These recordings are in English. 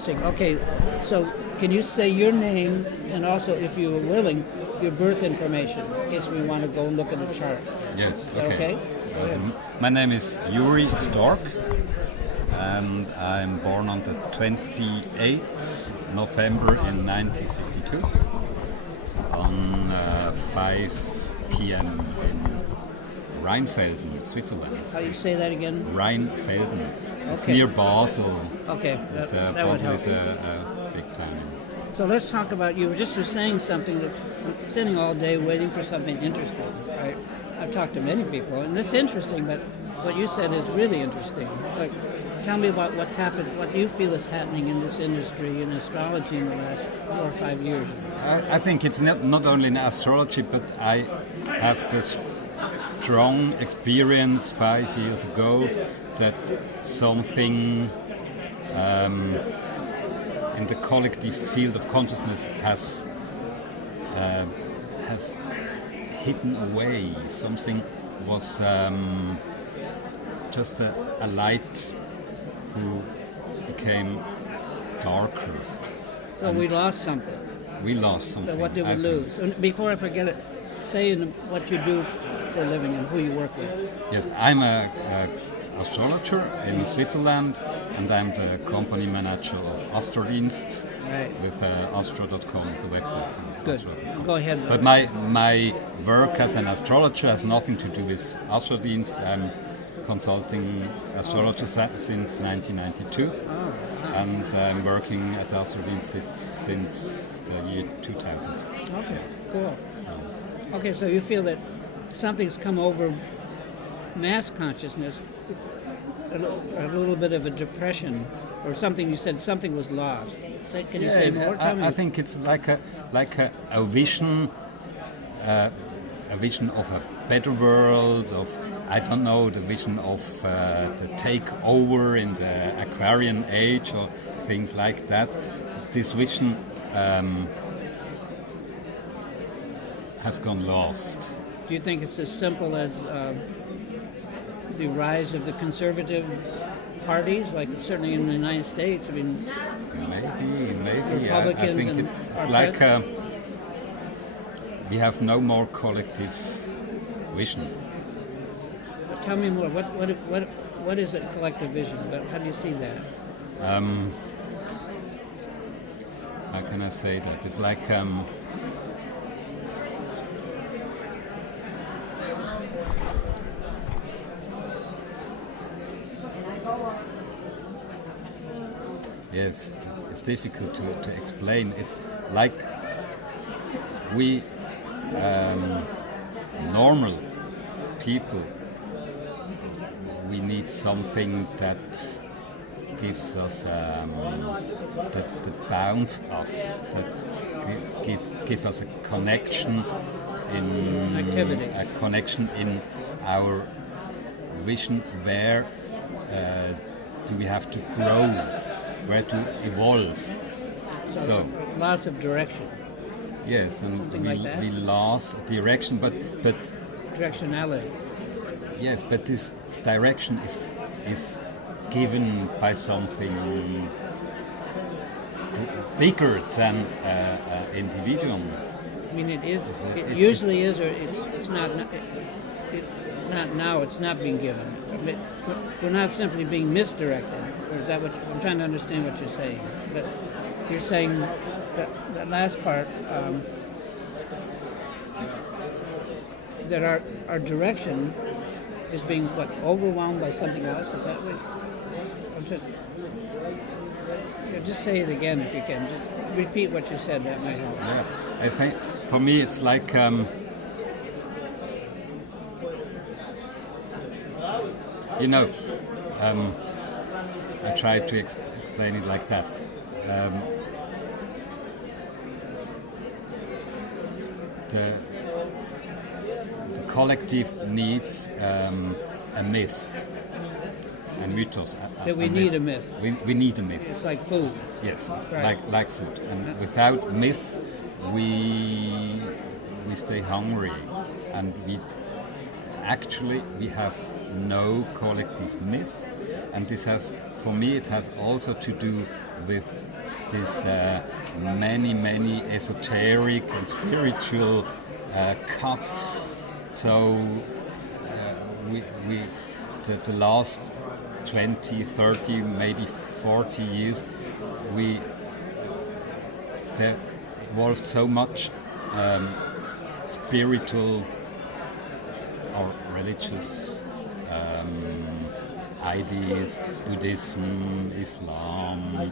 interesting. Okay, so can you say your name and also, if you were willing, your birth information in case we want to go look at a chart? Yes. Is that okay? Go ahead. My name is Yuri Stork, and I'm born on the 28th November in 1962 on 5 p.m. in Rheinfelden, Switzerland. How do you say that again? Rheinfelden. It's Okay. near Basel. Okay, that would Basel help. is a big town. So let's talk about, you were saying something that I'm sitting all day waiting for something interesting, right? I've talked to many people, and it's interesting, but what you said is really interesting. Like, tell me about what happened, what you feel is happening in this industry, in astrology, in the last 4 or 5 years. I think it's not only in astrology, but I have this strong experience 5 years ago that something in the collective field of consciousness has hidden away. Something was just a light who became darker. So we lost something. We lost something. But what did we lose? And before I forget it, say what you do for a living and who you work with. Yes, I'm a astrologer in Switzerland, and I'm the company manager of Astrodienst with astro.com, the website. Good. Astro.com. Go ahead. But my work as an astrologer has nothing to do with Astrodienst. I'm consulting astrologers since 1992, and I'm working at Astrodienst since the year 2000. Okay, cool. Okay, so you feel that something's come over mass consciousness, a little bit of a depression, or something. You said something was lost. Can you say more? I think it's like a vision, a vision of a better world, of, I don't know, the vision of the takeover in the Aquarian age or things like that. This vision has gone lost. Do you think it's as simple as the rise of the conservative parties, like certainly in the United States? I mean, maybe. Republicans, I think and it's like we have no more collective vision. Tell me more. What is a collective vision? How do you see that? How can I say that? It's like yes, it's difficult to explain. It's like we normal people, we need something that gives us that bounds us, that give us a connection in activity, a connection in our vision. Where do we have to grow? Where to evolve? So loss of direction. Yes, and we lost direction, but directionality. Yes, but this direction is given by something bigger than individual. I mean, it is. It usually is, or it's not. Not now. It's not being given. We're not simply being misdirected. Or is that what I'm trying to understand? What you're saying? But you're saying that last part, that our direction is being overwhelmed by something else. Is that what? Just say it again if you can. Just repeat what you said. That might help. Yeah, I think for me it's like I tried to explain it like that. The collective needs a myth, a mythos. That we need a myth. We need a myth. It's like food. Yes, it's right. like food. And without myth, we stay hungry, and we have no collective myth. And this has, for me, it has also to do with this many esoteric and spiritual cuts. So the last 20, 30, maybe 40 years, there was so much spiritual or religious ideas, Buddhism, Islam,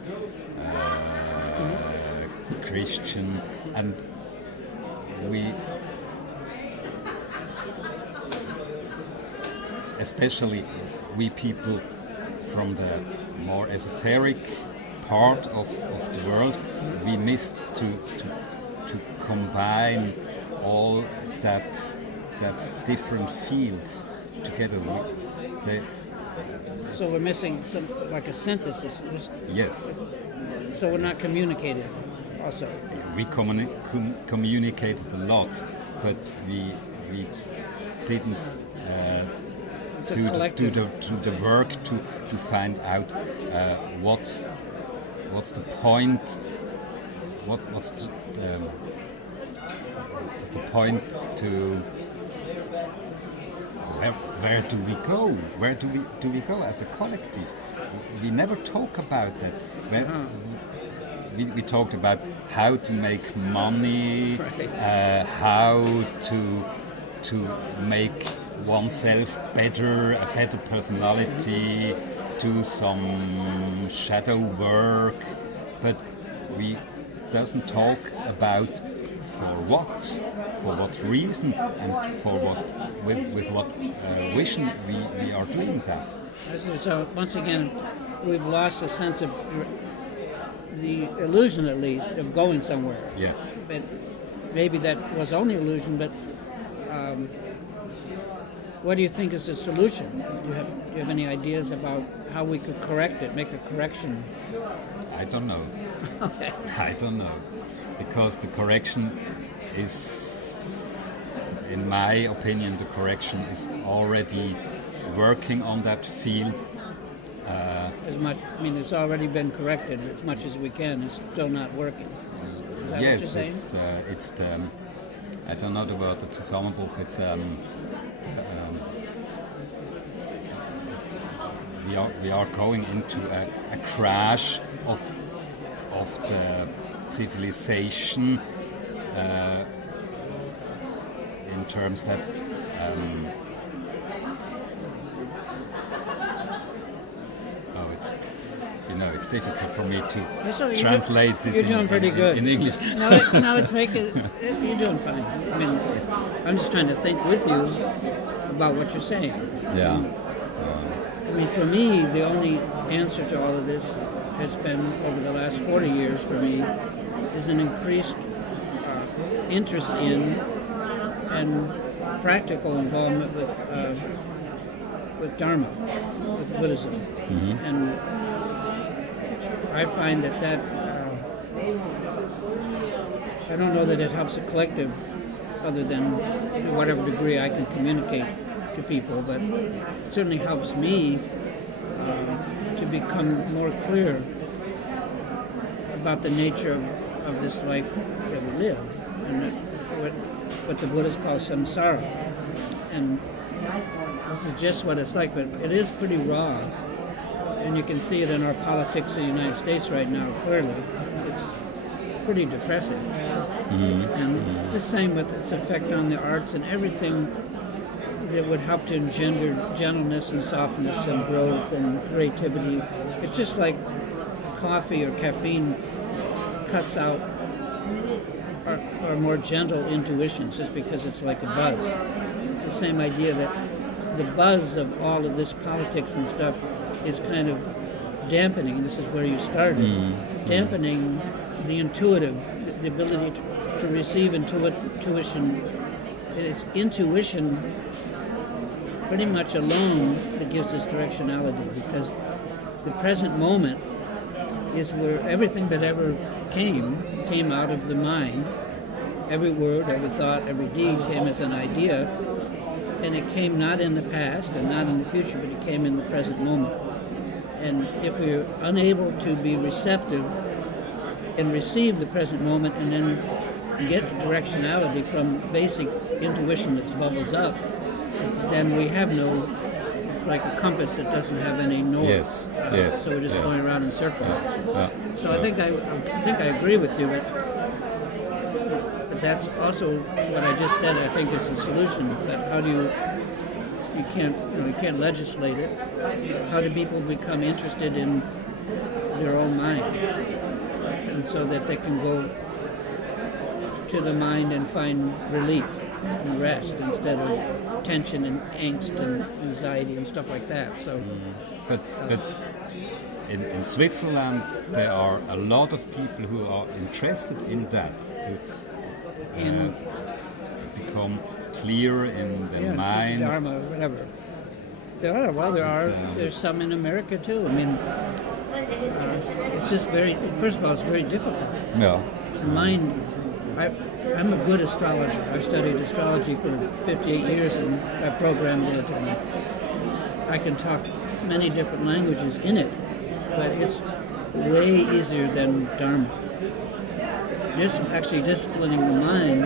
Christian, and especially we people from the more esoteric part of the world, we missed to combine all that different fields together. So we're missing like a synthesis. Yes. So we're not communicating also. We communicated a lot, but we didn't do the work to find out what's the point. What's the point to where do we go? Where do we go as a collective? We never talk about that. We talked about how to make money, right. How to make oneself better, a better personality, do some shadow work, but we doesn't talk about for what reason, and for with what vision we are doing that. So once again, we've lost a sense of the illusion, at least, of going somewhere. Yes. But maybe that was only illusion, but what do you think is the solution? Do you have any ideas about how we could correct it, make a correction? I don't know. Okay. I don't know. Because the correction is, in my opinion, the correction is already working on that field. As much, I mean, it's already been corrected as much as we can. It's still not working. Is that Yes, what you're saying? it's the, I don't know the word, the Zusammenbruch. It's we are going into a crash of the civilization in terms that it's difficult for me to translate this in English. No, it's making you're doing fine. I mean, I'm just trying to think with you about what you're saying. Yeah. I mean, for me, the only answer to all of this has been, over the last 40 years for me, is an increased interest in and practical involvement with Dharma, with Buddhism. Mm-hmm. And I find that I don't know that it helps the collective, other than to whatever degree I can communicate to people, but it certainly helps me to become more clear about the nature of this life that we live, and what the Buddhists call samsara. And this is just what it's like, but it is pretty raw, and you can see it in our politics in the United States right now, clearly. It's pretty depressing. Mm-hmm. And the same with its effect on the arts and everything that would help to engender gentleness and softness and growth and creativity. It's just like coffee or caffeine cuts out our more gentle intuitions just because it's like a buzz. It's the same idea that the buzz of all of this politics and stuff is kind of dampening, and this is where you started, dampening the intuitive, the ability to receive intuition. It's intuition pretty much alone that gives us directionality, because the present moment is where everything that ever came out of the mind. Every word, every thought, every deed came as an idea, and it came not in the past and not in the future, but it came in the present moment. And if we're unable to be receptive and receive the present moment and then get directionality from basic intuition that bubbles up, then we have no, it's like a compass that doesn't have any north. Yes, yes. So we're just yes. going around in circles. So I think I agree with you, but that's also what I just said. I think is the solution. But how do you can't legislate it. How do people become interested in their own mind, and so that they can go to the mind and find relief and rest instead of tension and angst and anxiety and stuff like that. So, but in Switzerland there are a lot of people who are interested in that to become clear in their mind. Dharma or whatever. There's some in America too. I mean, it's just first of all, it's very difficult. Yeah. Mind. I'm a good astrologer. I've studied astrology for 58 years and I programmed it, and I can talk many different languages in it, but it's way easier than Dharma. Actually disciplining the mind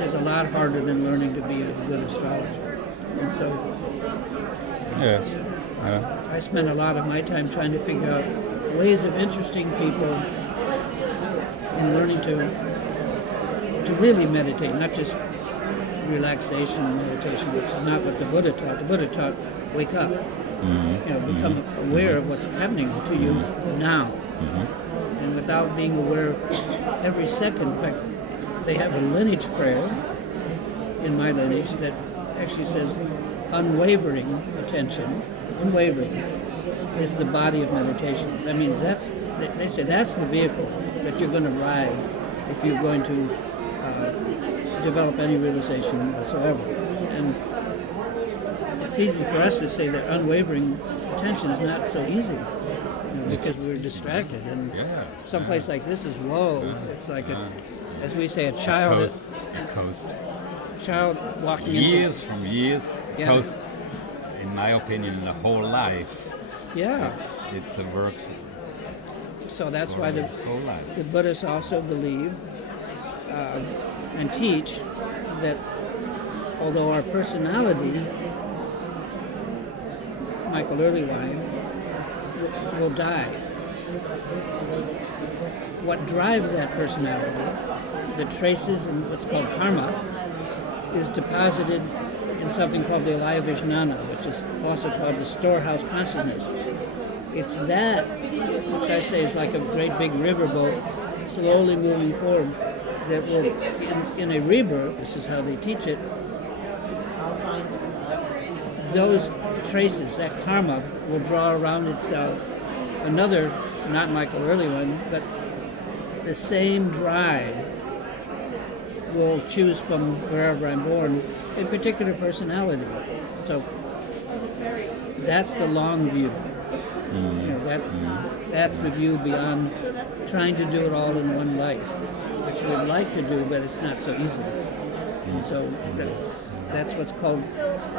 is a lot harder than learning to be a good astrologer. And so I spend a lot of my time trying to figure out ways of interesting people in learning to really meditate, not just relaxation and meditation, which is not what the Buddha taught. The Buddha taught, wake up, become aware of what's happening to you now. And without being aware every second. In fact, they have a lineage prayer in my lineage that actually says unwavering attention, unwavering, is the body of meditation. That means they say that's the vehicle that you're going to ride if you're going to develop any realization whatsoever. And it's easy for us to say that unwavering attention is not so easy, because we're distracted. And someplace like this is whoa. It's like as we say, a child. Child walking years from years. Because, in my opinion, the whole life. Yeah. It's a work. So that's why the Buddhists also believe and teach that although our personality, Michael Erlewine, will die, what drives that personality, the traces in what's called karma, is deposited in something called the alaya vijnana, which is also called the storehouse consciousness. It's that, which I say is like a great big riverboat slowly moving forward, that will, in a rebirth, this is how they teach it, those traces, that karma, will draw around itself another, not Michael Erlewine, but the same drive will choose from wherever I'm born a particular personality. So that's the long view. That's the view beyond trying to do it all in one life, which we'd like to do, but it's not so easy. And so that's what's called,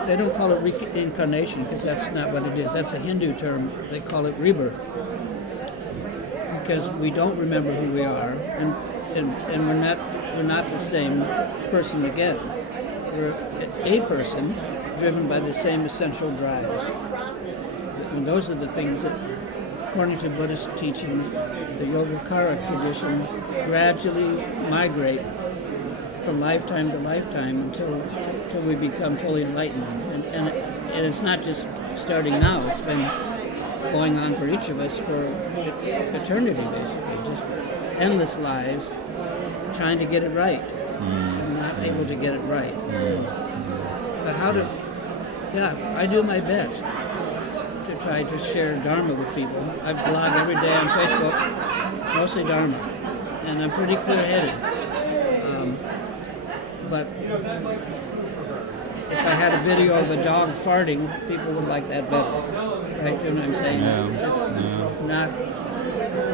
they don't call it reincarnation because that's not what it is. That's a Hindu term. They call it rebirth. Because we don't remember who we are, and we're not the same person again. We're a person driven by the same essential drives. And those are the things that, according to Buddhist teachings, the Yogacara tradition, gradually migrate from lifetime to lifetime until we become fully enlightened. And it's not just starting now, it's been going on for each of us for eternity, basically. Just endless lives trying to get it right and not able to get it right. But I do my best to try to share Dharma with people. I blog every day on Facebook, mostly Dharma, and I'm pretty clear-headed. But if I had a video of a dog farting, people would like that better. Right? You know what I'm saying? It's just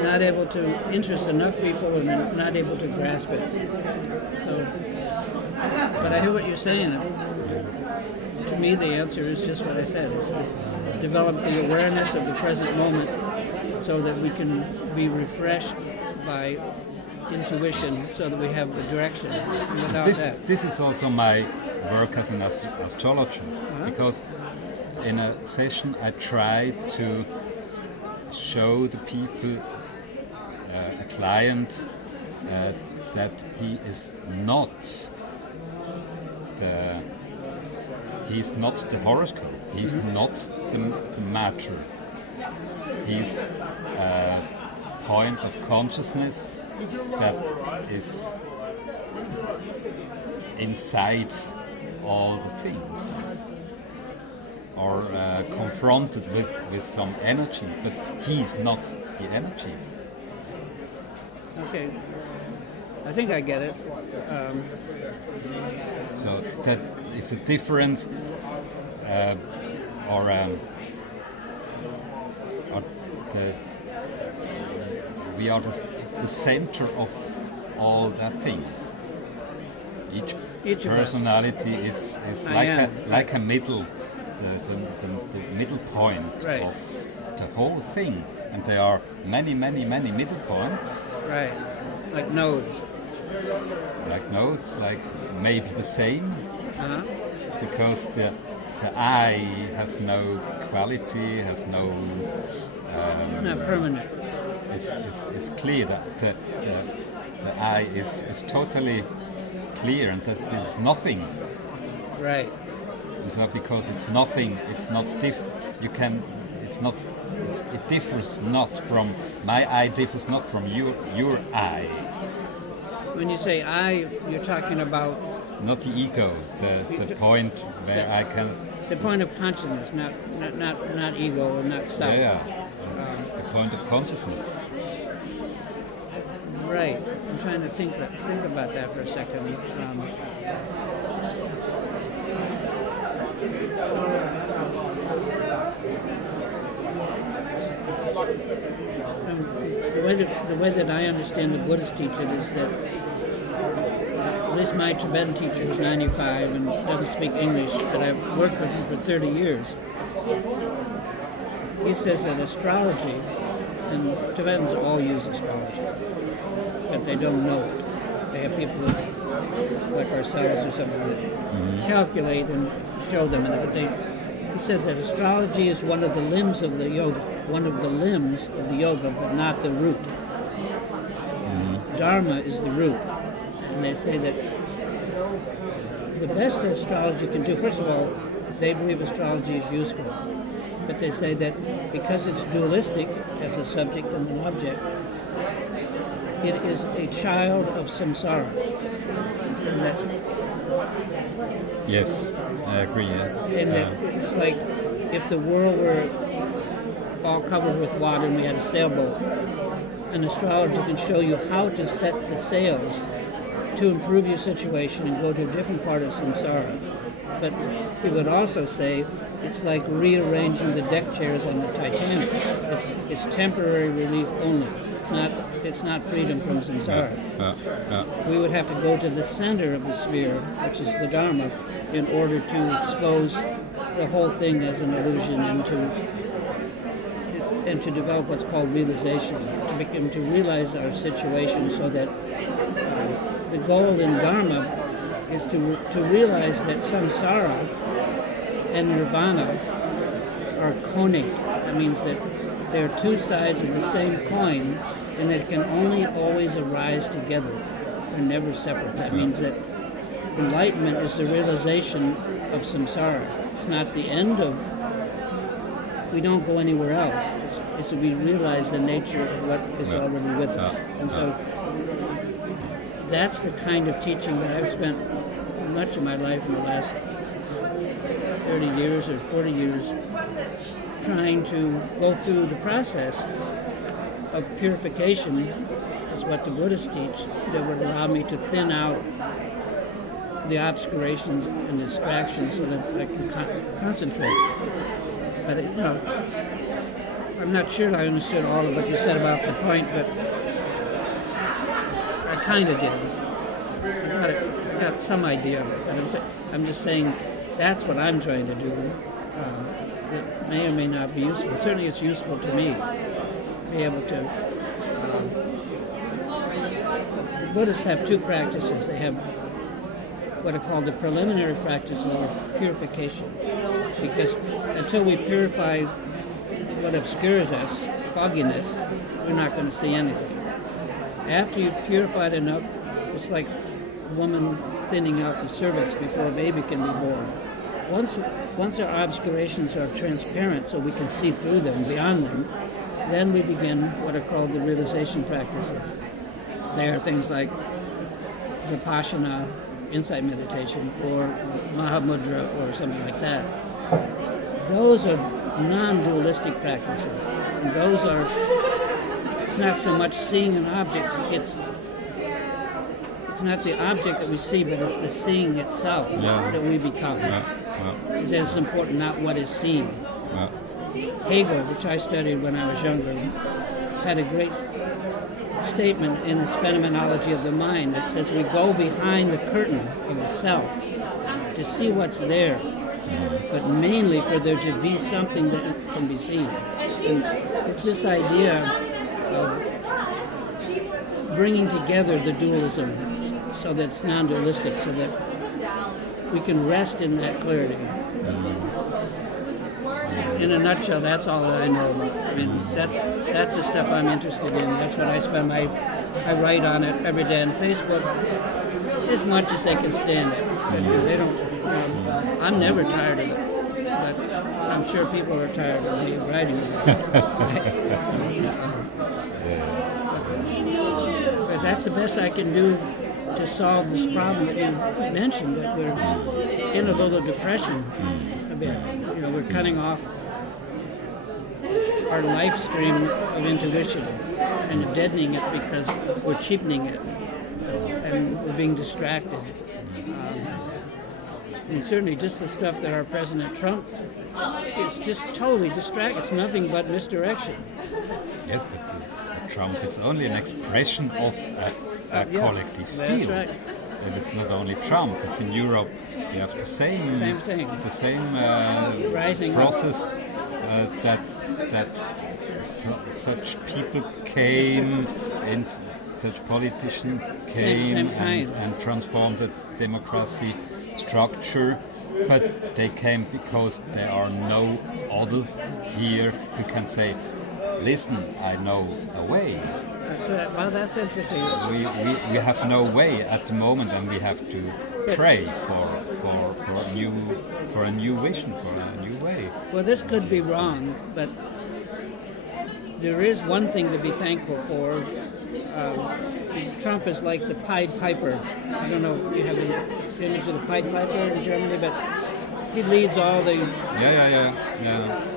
not able to interest enough people and not able to grasp it. So, but I hear what you're saying. To me, the answer is just what I said. It's develop the awareness of the present moment so that we can be refreshed by intuition so that we have the direction. And without that. This is also my work as an astrologer, because in a session I try to show the people, a client, that he is not he's not the horoscope, he's not the matter, he's a point of consciousness that is inside all the things, or confronted with some energy, but he's not the energies. Okay, I think I get it. So that is a difference, or we are the center of all the things. Each personality is like a middle, the middle point of the whole thing, and there are many middle points. Right, like nodes. Like maybe the same, because the eye has no quality, has no. Not permanent. It's clear that the eye is totally clear, and that there's nothing. Right. And so because it's nothing, it's not you can. It's not. It differs not from my eye. Differs not from your eye. When you say I, you're talking about not the ego, the point where I can. The point of consciousness, not ego or not self. Yeah. The point of consciousness. Right. I'm trying to think about that for a second. The way that I understand the Buddhist teaching is that at least my Tibetan teacher is 95 and doesn't speak English, but I've worked with him for 30 years. He says that astrology, and Tibetans all use astrology, but they don't know it. They have people like ourselves or something that calculate and show them. But he said that astrology is one of the limbs of the yoga, but not the root. Dharma is the root. And they say that the best that astrology can do, first of all, they believe astrology is useful. But they say that because it's dualistic as a subject and an object, it is a child of samsara. And that, yes, I agree. Yeah. And that it's like if the world were all covered with water and we had a sailboat, an astrologer can show you how to set the sails to improve your situation and go to a different part of samsara. But he would also say it's like rearranging the deck chairs on the Titanic. It's temporary relief only. It's not freedom from samsara. We would have to go to the center of the sphere, which is the Dharma, in order to expose the whole thing as an illusion and to develop what's called realization, to realize our situation so that the goal in Dharma is to realize that samsara and nirvana are conate. That means that they're two sides of the same coin and it can only always arise together and never separate. That means that enlightenment is the realization of samsara. It's not the end of, we don't go anywhere else. It's we realize the nature of what is already with us. And so that's the kind of teaching that I've spent much of my life in the last 30 years or 40 years trying to go through the process of purification, is what the Buddhists teach, that would allow me to thin out the obscurations and distractions so that I can concentrate. But I'm not sure I understood all of what you said about the point, but I kind of did. I got some idea of it. But I'm just saying that's what I'm trying to do. It may or may not be useful. Certainly it's useful to me to be able to Buddhists have two practices. They have what are called the preliminary practice of purification, because until we purify what obscures us, fogginess, we're not going to see anything. After you've purified enough, it's like a woman thinning out the cervix before a baby can be born. Once our obscurations are transparent so we can see through them, beyond them, then we begin what are called the realization practices. They are things like Vipassana, insight meditation, or Mahamudra, or something like that. Those are non-dualistic practices. And those are not so much seeing an object, it's not the object that we see, but it's the seeing itself that we become. It's important, not what is seen. Hegel, which I studied when I was younger, had a great statement in his Phenomenology of the Mind that says we go behind the curtain of the self to see what's there, but mainly for there to be something that can be seen. And it's this idea of bringing together the dualism so that it's non-dualistic, so that we can rest in that clarity. In a nutshell, that's all that I know about. I mean, that's the stuff I'm interested in. That's what I spend I write on it every day on Facebook, as much as I can stand it. They don't. I'm never tired of it, but I'm sure people are tired of me writing about it. But that's the best I can do to solve this problem that you mentioned, that we're in a little depression a bit. We're cutting off our life stream of intuition and deadening it because we're cheapening it and we're being distracted. And certainly just the stuff that our President Trump is just totally distracted. It's nothing but misdirection. Yes, but Trump, it's only an expression of a collective field. That's right. And it's not only Trump, it's in Europe. You have the same thing. The same Rising process that such people came and such politicians came and transformed the democracy structure, but they came because there are no others here who can say, listen, I know a way. Well, that's interesting. We have no way at the moment, and we have to pray for a new vision, for a new way. Well, this could be wrong, but there is one thing to be thankful for. Trump is like the Pied Piper. I don't know if you have the image of the Pied Piper in Germany, but he leads all the... Yeah.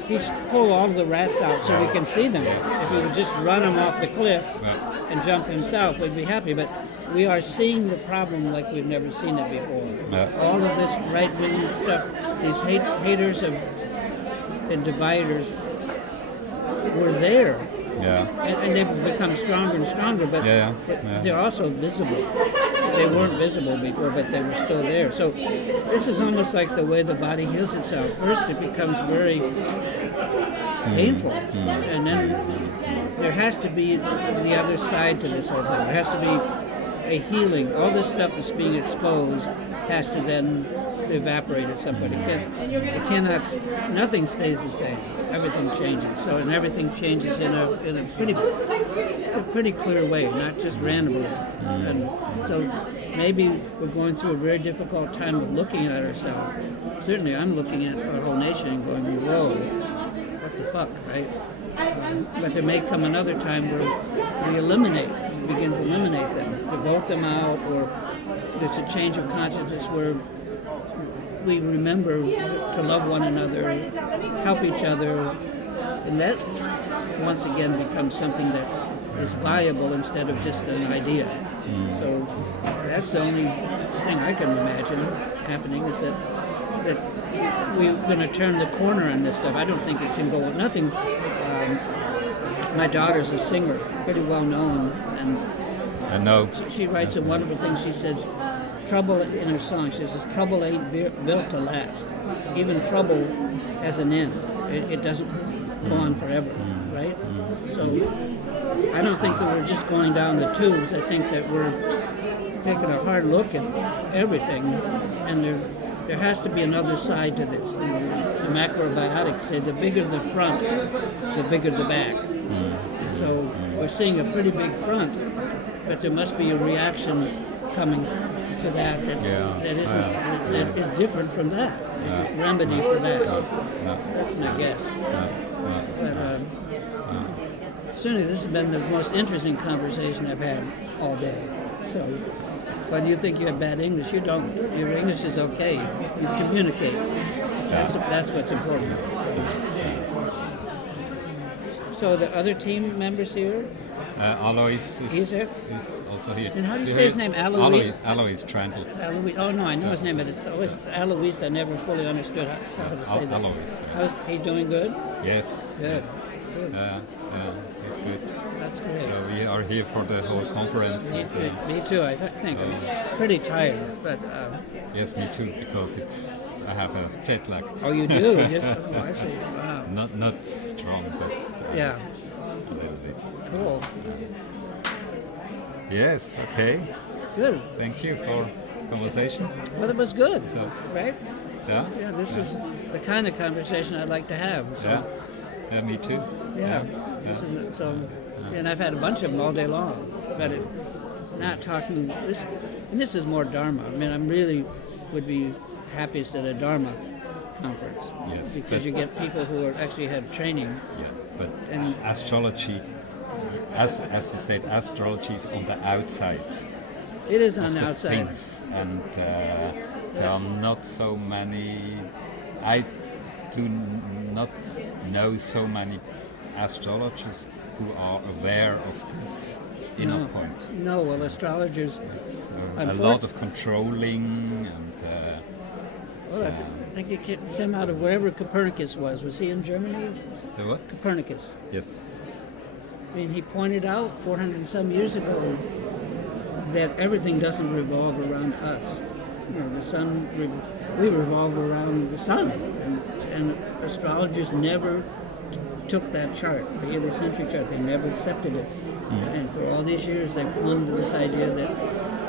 He's pulled all the rats out so we can see them. If he would just run them off the cliff and jump himself, we'd be happy. But we are seeing the problem like we've never seen it before. All of this right-wing stuff, these haters and dividers were there. And they've become stronger and stronger, but they're also visible. They weren't visible before, but they were still there. So this is almost like the way the body heals itself. First, it becomes very painful, and then there has to be the other side to this whole thing. There has to be a healing. All this stuff that's being exposed has to then evaporate at some point. It cannot. Nothing stays the same. Everything changes. So, and everything changes in a pretty clear way, not just randomly. And so, maybe we're going through a very difficult time of looking at ourselves. Certainly, I'm looking at our whole nation and going, "Whoa, what the fuck?" Right? But there may come another time where we begin to eliminate them, to vote them out, or there's a change of consciousness where we remember to love one another, help each other, and that once again becomes something that is viable instead of just an idea. So that's the only thing I can imagine happening, is that we're going to turn the corner on this stuff. I don't think it can go with nothing. My daughter's a singer, pretty well known, and I know. She writes a wonderful thing. She says, trouble in her song, she says, trouble ain't built to last. Even trouble has an end. It doesn't go on forever, right? So I don't think that we're just going down the tubes. I think that we're taking a hard look at everything, and there has to be another side to this. And the macrobiotics say the bigger the front, the bigger the back. So we're seeing a pretty big front, but there must be a reaction coming to that that is different from that. It's a remedy for that. That's my guess. But certainly this has been the most interesting conversation I've had all day. So whether you think you have bad English, you don't. Your English is okay. You communicate. That's what's important. So the other team members here? Alois is also here. And how do you say his name? Alois? Alois Trandl. Alois. Oh no, I know his name, but it's always Alois. I never fully understood how to say that. Alois. How's he doing? Good. Yes. Good. Yes. Good. He's good. That's great. So we are here for the whole conference. Me too. I think I'm pretty tired, but. Yes, me too, because I have a jet lag. Oh, you do? Yes. Oh, I see. Wow. Not strong, but yeah. A little bit. Cool. Yes. Okay. Good. Thank you for conversation. Well, it was good. So, right? Yeah. Yeah. This is the kind of conversation I'd like to have. So. Yeah. Me too. Yeah. This is so, and I've had a bunch of them all day long, but not talking. This is more Dharma. I mean, I'm really would be happiest at a Dharma conference. Yes. Because you get people who actually have training. Yeah. But astrology, as you said, astrology is on the outside. It is on the outside. Things. And there are not so many. I do not know so many astrologers who are aware of this inner point. No, well, astrologers. It's a lot of controlling and. Well, I think it came out of wherever Copernicus was. Was he in Germany? The what? Copernicus. Yes. I mean, he pointed out 400 and some years ago that everything doesn't revolve around us. You know, the sun, we revolve around the sun. And astrologers never took that chart, the heliocentric chart. They never accepted it. And for all these years, they've clung to this idea that,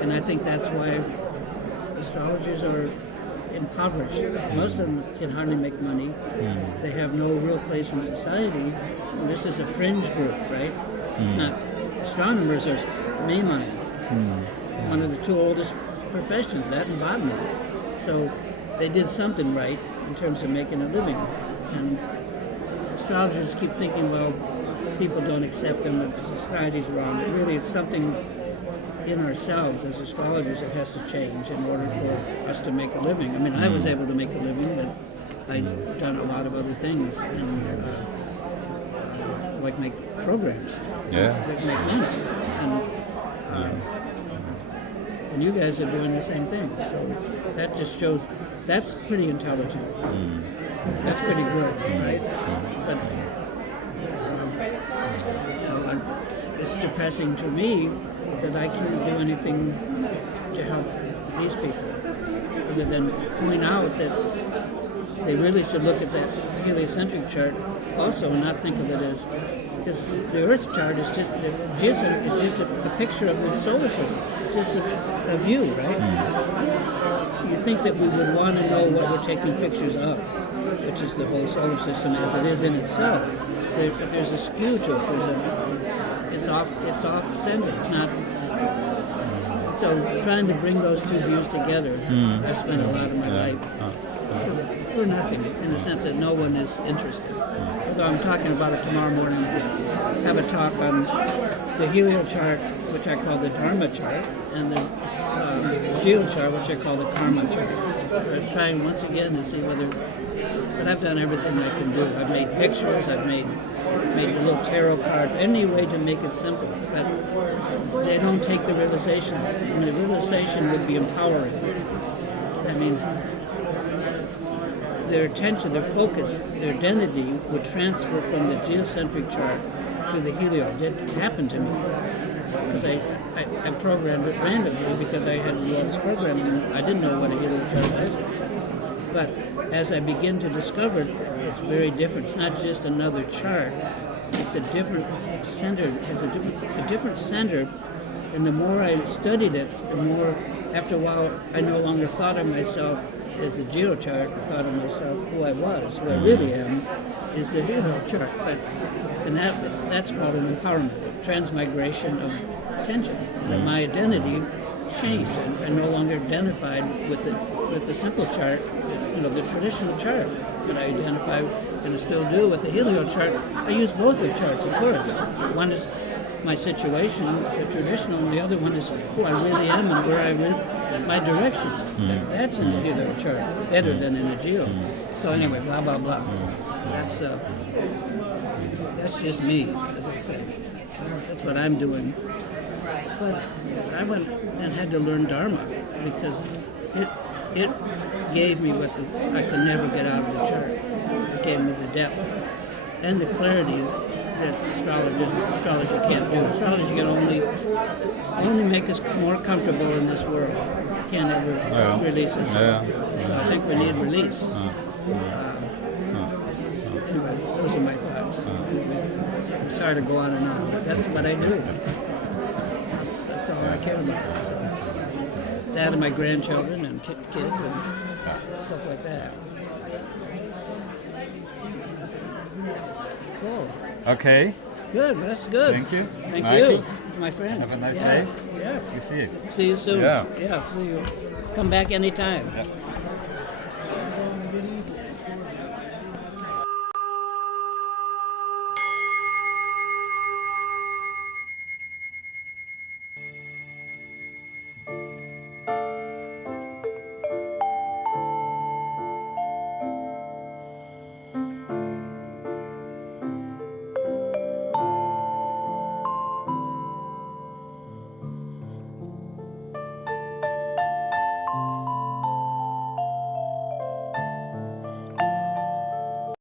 and I think that's why astrologers are impoverished. Most of them can hardly make money. They have no real place in society. And this is a fringe group, right? It's not. Astronomers are mainline. One of the two oldest professions, that and botany. So they did something right in terms of making a living. And astrologers keep thinking, well, people don't accept them, that society's wrong. But really, it's something in ourselves as astrologers that has to change in order for us to make a living. I mean, I was able to make a living, but I've done a lot of other things, and like make programs, like make money, and you guys are doing the same thing. So that just shows that's pretty intelligent. That's pretty good, right? But it's depressing to me that I can't do anything to help these people, other than point out that they really should look at that heliocentric chart also and not think of it as, because the Earth chart is just, the geocentric is just a picture of the solar system, just a view, right? You think that we would want to know what we're taking pictures of, which is the whole solar system as it is in itself. But there's a skew to it. It's off center. It's not. So trying to bring those two views together, I've spent a lot of my life for nothing, in the sense that no one is interested. Although I'm talking about it tomorrow morning. I have a talk on the helio chart, which I call the Dharma chart, and the geo chart, which I call the Karma chart. I'm trying once again to see whether. But I've done everything I can do. I've made pictures. I've made little tarot cards, any way to make it simple. But they don't take the realization. And the realization would be empowering. That means their attention, their focus, their identity would transfer from the geocentric chart to the helio. It happened to me because I programmed it randomly because I had to do all this programming and I didn't know what a helio chart was. But as I begin to discover it, it's very different. It's not just another chart. it's a different center, a different center, and the more I studied it, the more, after a while, I no longer thought of myself as the geochart. I thought of myself who I was, who I really am, is the helio chart. And that's called an empowerment, transmigration of attention. That my identity changed, and I no longer identified with the simple chart, the traditional chart, but I identify, and I still do, with the helio chart. I use both the charts, of course. One is my situation, the traditional, and the other one is who I really am and where I live, my direction. That's in the helio chart, better than in the geo. So anyway, blah, blah, blah. That's just me, as I say. That's what I'm doing. But I went and had to learn Dharma because it gave me what I could never get out of the chart. It gave me the depth and the clarity that astrology can't do. Astrology can only make us more comfortable in this world. It can't ever release us. So I think we need release. Anyway, those are my thoughts. I'm sorry to go on and on, but that's what I do. That's all I care about. So, that and my grandchildren and kids and stuff like that. Cool. Okay. Good, that's good. Thank you. Thank Michael. you, my friend. Have a nice day. Yeah. See you. See you soon. Yeah. See you. Come back anytime. Yeah.